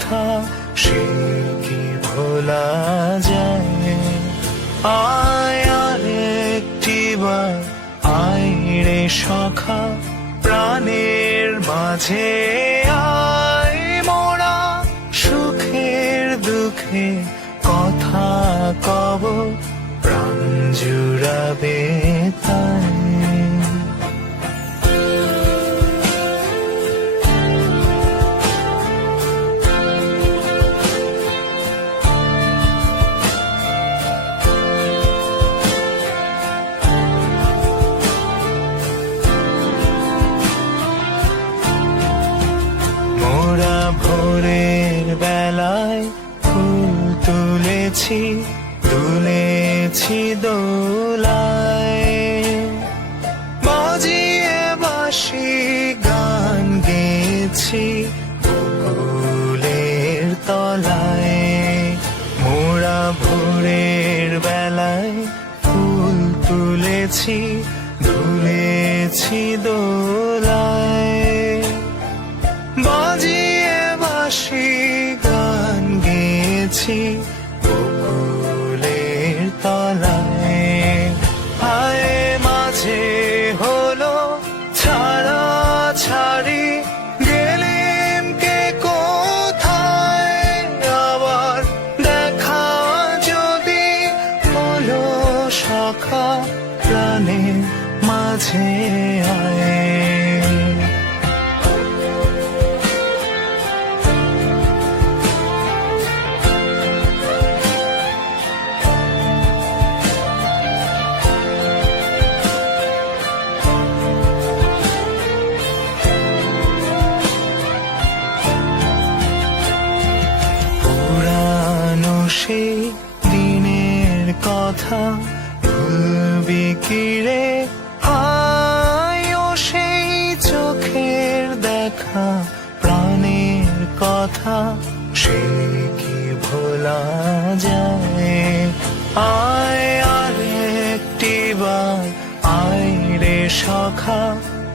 কথা সে কি ভোলা যায় আয় আরেকটিবার আয় রে সখা, প্রাণের মাঝে আয় মোরা সুখের দুঃখে তুলেছি তুলেছি দোলায়। বাজিয়ে বাসি গান গেছি ফুলের তলায়। মোরা ভোরের বেলায় ফুল তুলেছি তুলেছি দোলায়। বাজিয়ে বাসি গান গেছি প্রাণের মাঝে আয়। সেই দিনের কথা ভুলবি কি রে হায় সেই চোখের দেখা, প্রাণের কথা, সে কি ভোলা যায়? আয় আরেকটি বার, আয় রে সখা,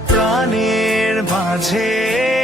প্রাণের মাঝে।